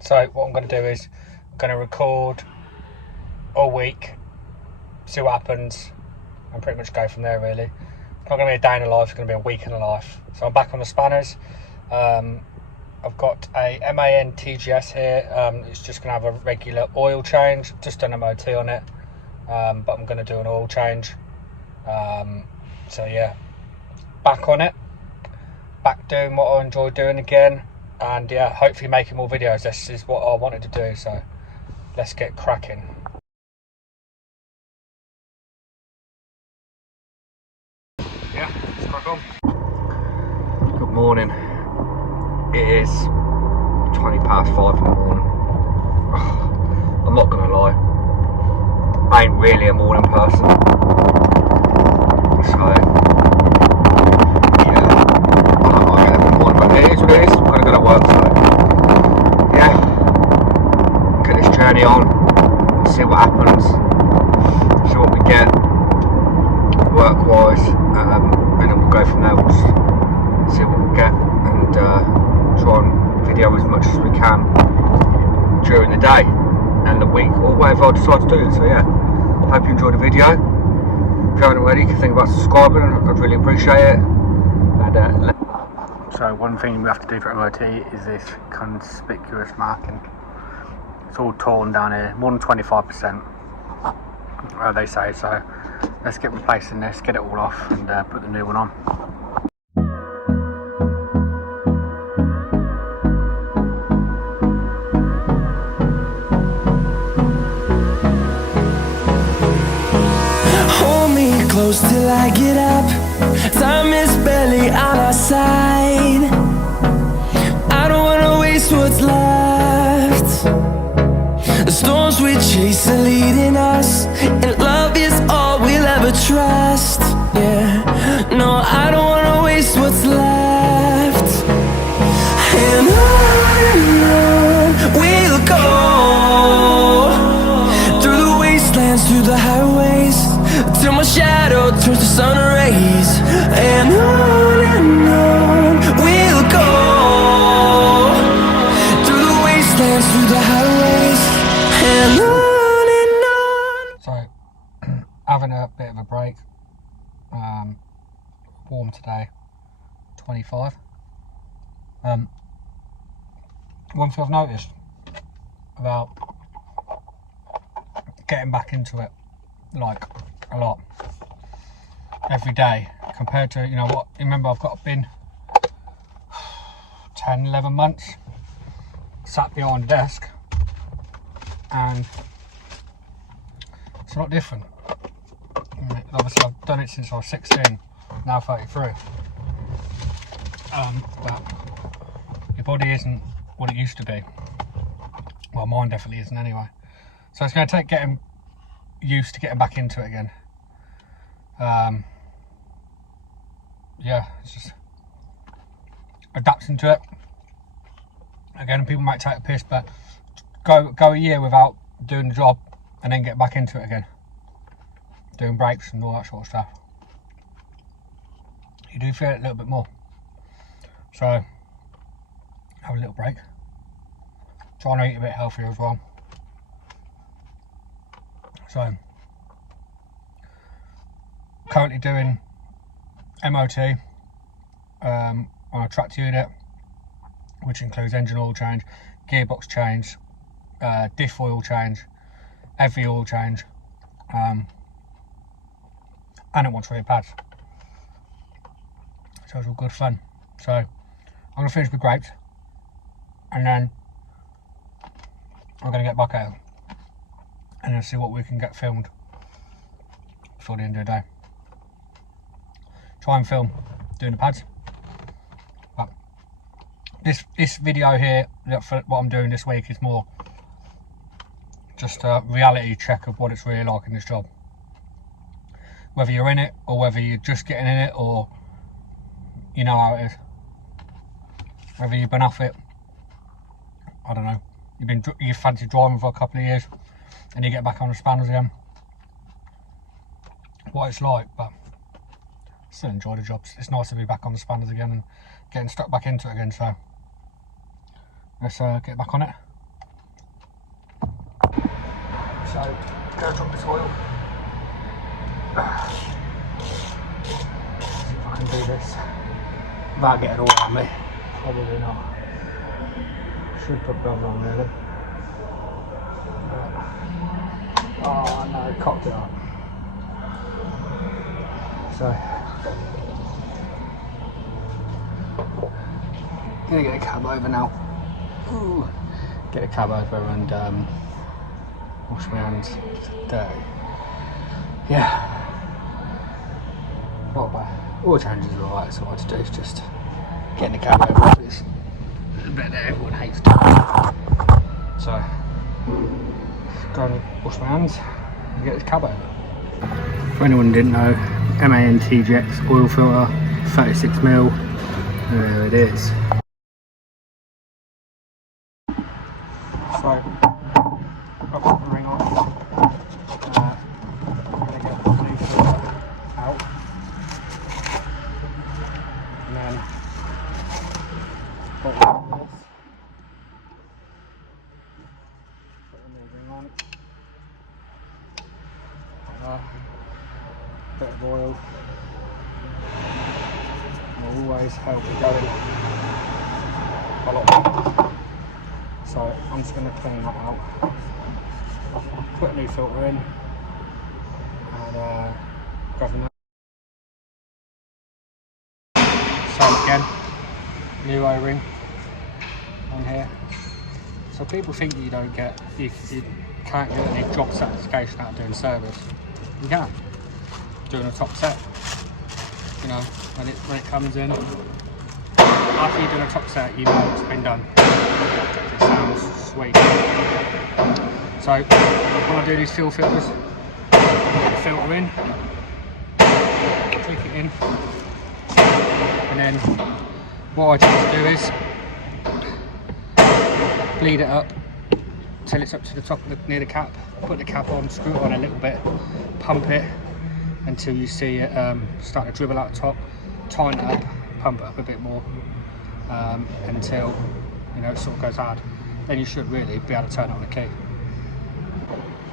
So what I'm going to do is I'm going to record all week, see what happens, and pretty much go from there really. It's not going to be a day in the life, it's going to be a week in the life. So I'm back on the spanners. I've got a MAN TGS here. It's just going to have a regular oil change, just done an MOT on it, but I'm going to do an oil change. So yeah, back on it, back doing what I enjoy doing again, and yeah, hopefully making more videos. This is what I wanted to do, so let's get cracking. Yeah, let's crack on. Good morning. It is 5:20 in the morning. I'm not gonna lie, I ain't really a morning person, so yeah, I might get up in the morning, but it is what it is. I'm gonna go to work, so yeah, get this journey on, see what happens, see what we get work wise, and then we'll go from there. We'll just see what we get and try and video as much as we can during the day and the week, or whatever I decide to do. So yeah, hope you enjoyed the video. If you haven't already, think about subscribing, I'd really appreciate it. And, so one thing we have to do for MOT is this conspicuous marking. It's all torn down here, more than 25%, they say. So let's get replacing this, get it all off, and put the new one on. Close till I get up, time is barely on our side. I don't wanna waste what's left. The storms we chase are leading us, and love is all we'll ever trust. Yeah, no, I don't wanna waste what's left. And on we'll go, through the wastelands, through the highways, till my shadow turns to sun rays. And on we'll go, through the wastelands, through the highways, and on and on. So having a bit of a break. Warm today, 25. One thing I've noticed about getting back into it, like a lot every day, compared to, you know what, remember I've been 10-11 months sat behind a desk, and it's a lot different. Obviously I've done it since I was 16, now 33, but your body isn't what it used to be. Well, mine definitely isn't anyway, so it's going to take getting used to getting back into it again. Yeah, it's just adapting to it again. People might take a piss, but go a year without doing the job and then get back into it again, doing breaks and all that sort of stuff. You do feel it a little bit more. So have a little break, trying to eat a bit healthier as well. So currently doing MOT on a tractor unit, which includes engine oil change, gearbox change, diff oil change, every oil change, and it wants rear pads. So it's all good fun. So I'm going to finish with grapes, and then I'm going to get back out and then see what we can get filmed before the end of the day. Try and film doing the pads. But this video here, for what I'm doing this week, is more just a reality check of what it's really like in this job. Whether you're in it, or whether you're just getting in it, or you know how it is. Whether you've been off it, I don't know. You've fancied driving for a couple of years, and you get back on the spanners again. What it's like, but still enjoy the jobs. It's nice to be back on the spanners again and getting stuck back into it again. So let's get back on it So, go drop this oil. See if I can do this without getting oil on me. Probably not. Should put gloves on really. Oh no, it cocked it up. So, gonna get a cab over now. Ooh. Get a cab over and wash my hands today. Yeah. Not bad. All changes are alright, so what to do is just getting the cab over. It's a bit that everyone hates doing. So, go and wash my hands and get this cab over. For anyone who didn't know, MOT'S oil filter, 36mm. There it is. So, I've got the ring on. I'm going to get the new filter out. And then put this. Put the new ring on. Bit of oil. Will always help it going a lot better. So I'm just going to clean that out, put a new filter in, and grab them out. Same again, new O-ring on here. So people think you don't get, you can't get any drop certification out of doing service. You can, doing a top set. You know, when it comes in, after you've done a top set, you know it's been done. It sounds sweet. So when I do these fuel filters, get the filter in, click it in, and then what I tend to do is bleed it up till it's up to the top of near the cap, put the cap on, screw it on a little bit, pump it until you see it start to dribble out the top, tighten it up, pump it up a bit more until you know it sort of goes hard. Then you should really be able to turn it on the key.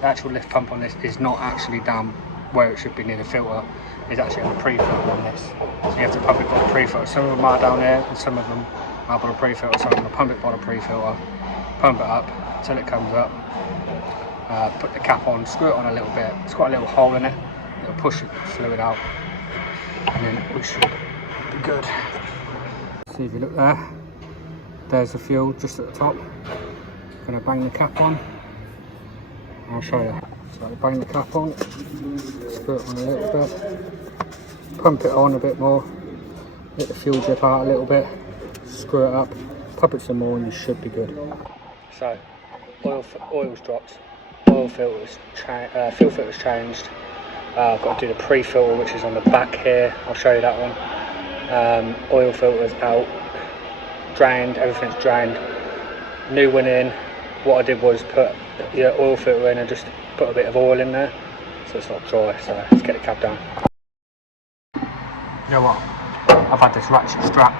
The actual lift pump on this is not actually down where it should be near the filter, it's actually on the pre-filter on this. So you have to pump it by the pre-filter. Some of them are down there and some of them are by the pre-filter, so I'm going to pump it by the pre-filter, pump it up until it comes up, put the cap on, screw it on a little bit, it's got a little hole in it, it'll push the fluid out and then we should be good. See if you look there, there's the fuel just at the top. I'm going to bang the cap on, I'll show you. So bang the cap on, screw it on a little bit, pump it on a bit more, let the fuel drip out a little bit, screw it up, pump it some more and you should be good. So oil's dropped, fuel filter's changed. I've got to do the pre-filter which is on the back here, I'll show you that one. Oil filter's out, drained, everything's drained, new one in. What I did was put the oil filter in and just put a bit of oil in there so it's not dry. So let's get the cab down. You know what, I've had this ratchet strap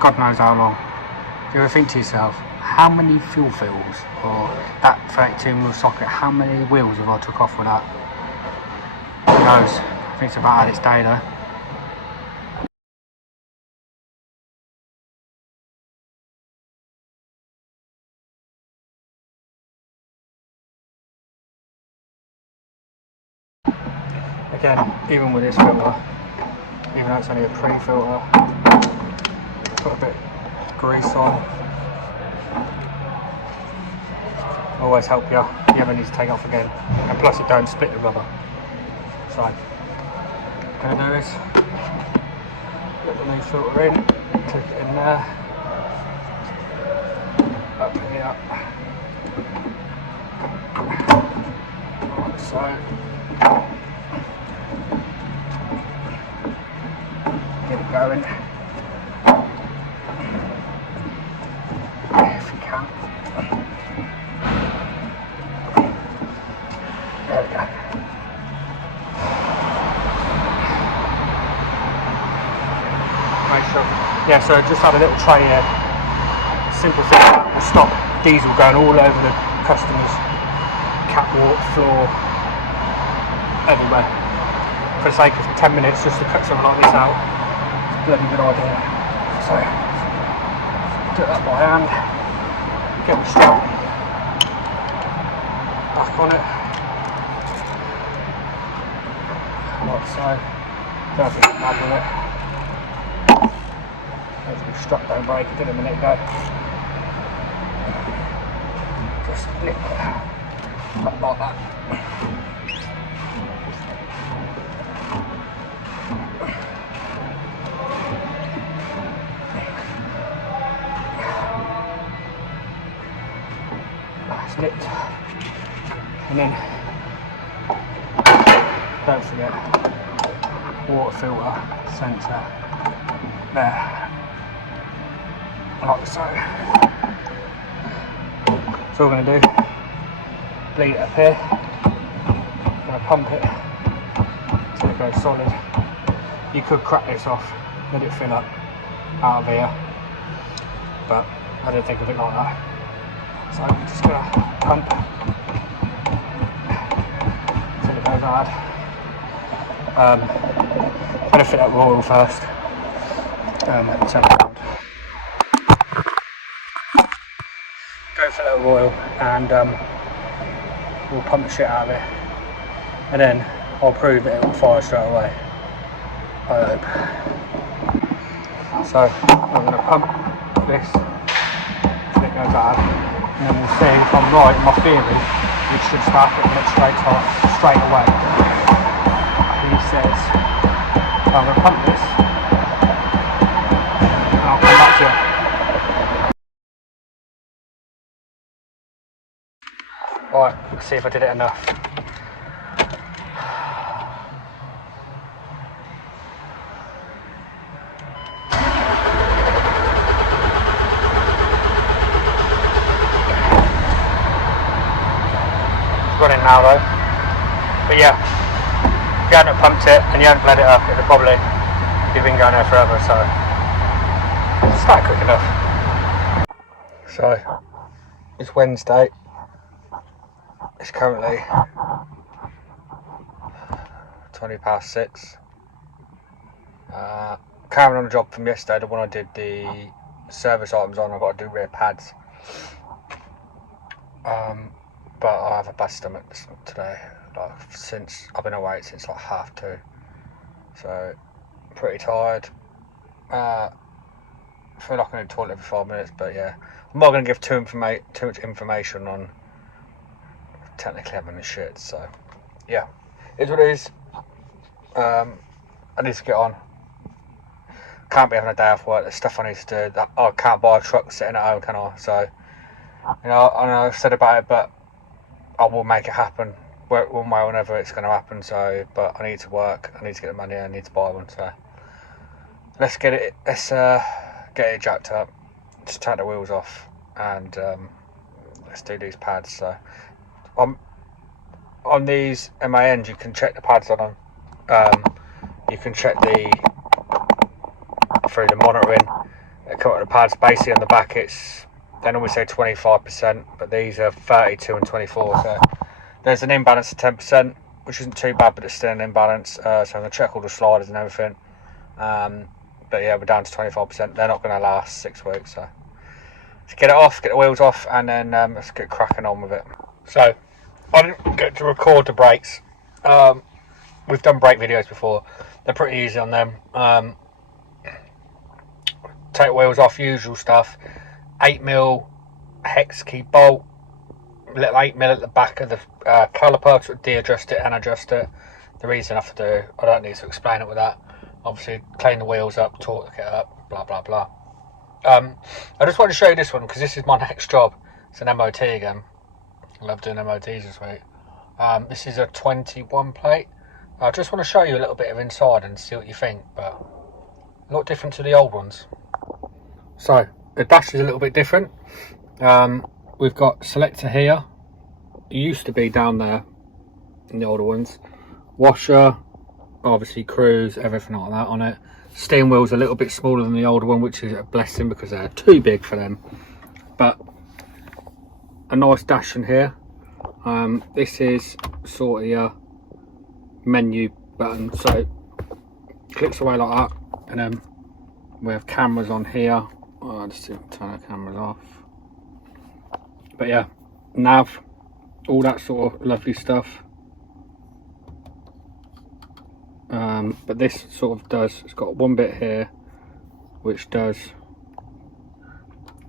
God knows how long. Do you ever think to yourself, how many fuel fills or that 32mm socket, how many wheels have I took off with that? Who knows, I think it's about had its day though. Again, even with this filter, even though it's only a pre-filter, put a bit of grease on. Always help you if you ever need to take it off again. And plus it don't split the rubber. So, what I'm going to do is put the new filter in, click it in there, up here. Like so. Get it going. If you can. There we go. Make sure. Yeah, so I just had a little tray here. Simple thing that will stop diesel going all over the customer's catwalk, floor, everywhere. For the sake of 10 minutes just to cut something like this out, it's a bloody good idea. So, do that by hand, get the strap back on it, like so. Don't have to get bad with it. Hopefully the strap don't break, it did a minute ago. Just nip it up like that. That's nipped. And then, don't forget, water filter sensor there, like so. So what we're going to do, bleed it up here, I'm going to pump it until it goes solid. You could crack this off, let it fill up out of here, but I didn't think of it like that. So I'm just going to pump until it goes hard. I'm going to fill up with oil first. Turn it around. Go fill it with oil and we'll pump the shit out of it. And then I'll prove that it will fire straight away. I hope. So I'm going to pump this until it goes hard. And then we'll see if I'm right in my theory, it should start getting it straight away. He says, I'm going to pump this and I'll come back to you. Alright, let's see if I did it enough. Running now though, but yeah, if you hadn't pumped it and you hadn't let it up, it'd probably be been going there forever. So it's not quick enough. So it's Wednesday. It's currently 6:20. Carrying on a job from yesterday, the one I did the service items on. I've got to do rear pads. But I have a bad stomach today, like since I've been awake since like 2:30, so I'm pretty tired. I feel like I need to toilet every 5 minutes, but yeah, I'm not going to give too much information on technically having the shit, so yeah, it's what it is. I need to get on. Can't be having a day off work, there's stuff I need to do. I can't buy a truck sitting at home, can I? So, you know, I know I've said about it, but I will make it happen, one way or whenever it's going to happen. So, but I need to work, I need to get the money, I need to buy one. So, let's get it jacked up. Just take the wheels off, and let's do these pads. So, on these MANs, you can check the pads on them. You can check through the monitoring. They come up with the pads. Basically, on the back, they normally say 25%, but these are 32 and 24, so there's an imbalance of 10%, which isn't too bad, but it's still an imbalance. So I'm going to check all the sliders and everything. But yeah, we're down to 25%. They're not going to last 6 weeks, so let's get it off, get the wheels off, and then let's get cracking on with it. So I didn't get to record the brakes. We've done brake videos before. They're pretty easy on them. Take wheels off, usual stuff. 8mm hex key bolt, little 8mm at the back of the caliper to de-adjust it and adjust it. The reason I have to do, I don't need to explain it with that. Obviously, clean the wheels up, torque it up, blah blah blah. I just want to show you this one because this is my next job. It's an MOT again. I love doing MOTs this week. This is a 21 plate. I just want to show you a little bit of inside and see what you think, but a lot different to the old ones. So the dash is a little bit different. We've got selector here. It used to be down there in the older ones. Washer, obviously cruise, everything like that on it. Steering wheel's a little bit smaller than the older one, which is a blessing because they're too big for them. But a nice dash in here. This is sort of your menu button, so clicks away like that, and then we have cameras on here. Oh, I'll just turn our cameras off. But yeah, nav, all that sort of lovely stuff. But this sort of does, it's got one bit here which does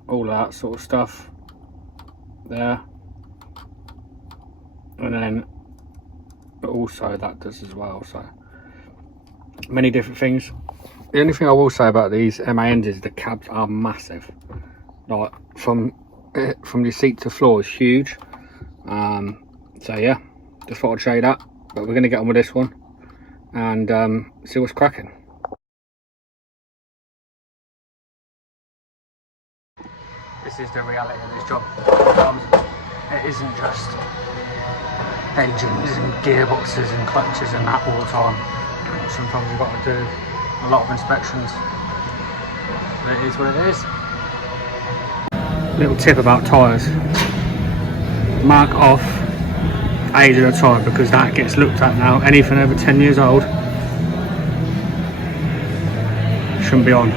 all that sort of stuff there, and then also that does as well, so many different things. The only thing I will say about these MANs is the cabs are massive, like from your seat to floor is huge. So yeah, just thought I'd show you that, but we're going to get on with this one and see what's cracking. This is the reality of this job. It isn't just engines and gearboxes and clutches and that all the time. Sometimes you've got to do a lot of inspections, but it is what it is. Little tip about tyres: mark off age of the tyre, because that gets looked at now. Anything over 10 years old shouldn't be on.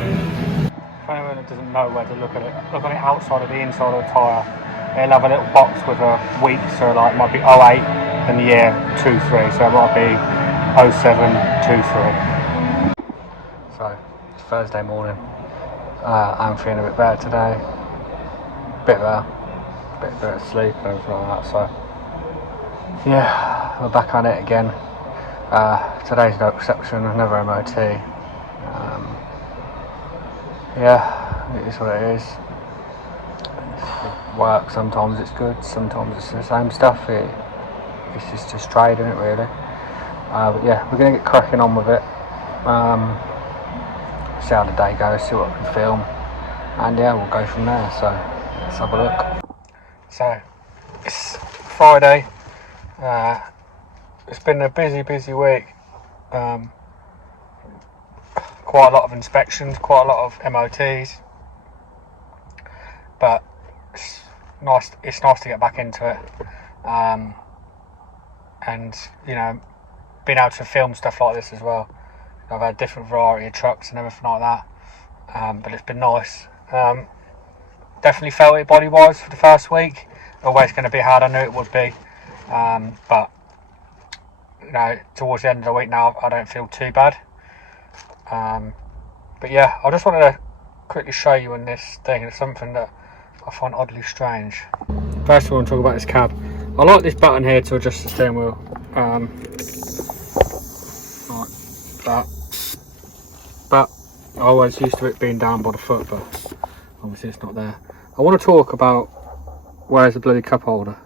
For anyone that doesn't know where to look at it the outside of the inside of the tyre. It'll have a little box with a week, so like it might be 08 and the year 23, so it might be 0723. So it's Thursday morning. I'm feeling a bit better today, bit of sleep and everything like that, so yeah, we're back on it again. Today's no exception, another MOT. Yeah, it is what it is. Work, sometimes it's good, sometimes it's the same stuff. It's just trade, isn't it, really? But yeah, we're going to get cracking on with it. See how the day goes, see what I can film, and yeah, we'll go from there. So let's have a look. So it's Friday. It's been a busy week. Quite a lot of inspections, quite a lot of MOTs, but it's nice to get back into it, and you know, being able to film stuff like this as well. I've had a different variety of trucks and everything like that, but it's been nice. Definitely felt it body wise for the first week. Always going to be hard, I knew it would be, but you know, towards the end of the week now I don't feel too bad. But yeah, I just wanted to quickly show you on this thing. It's something that I find oddly strange. First of all, I want to talk about this cab. I like this button here to adjust the steering wheel, like that, but I always used to it being down by the foot, but obviously it's not there. I want to talk about where's the bloody cup holder.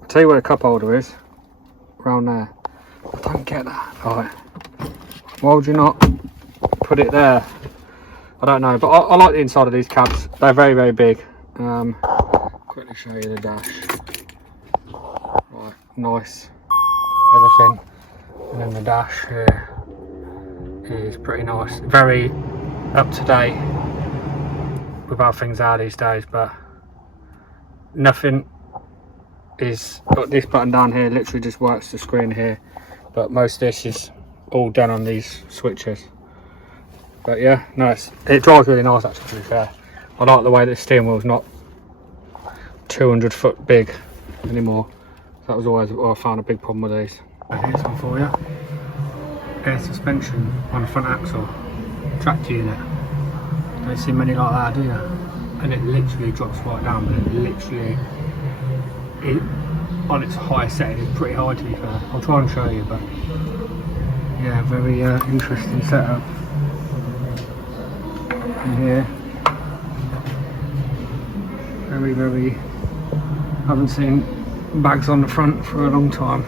I'll tell you where the cup holder is, around there. I don't get that. Right, why would you not put it there? I don't know, but I like the inside of these cabs. They're very big. Quickly show you the dash. Right, nice, everything, and then the dash here is pretty nice. Very up to date with how things are these days, but nothing is. Got this button down here, literally just works the screen here, but most of this is all done on these switches. But yeah, nice. It drives really nice actually, to be fair. I like the way that the steering wheel's not 200 foot big anymore. That was always what I found a big problem with these. Here's one for you. Air suspension on the front axle, track unit. Don't see many like that, do you? And it literally drops right down, but it literally, on its high setting, it's pretty high to be fair. I'll try and show you, but yeah, very interesting setup. Here, very haven't seen bags on the front for a long time.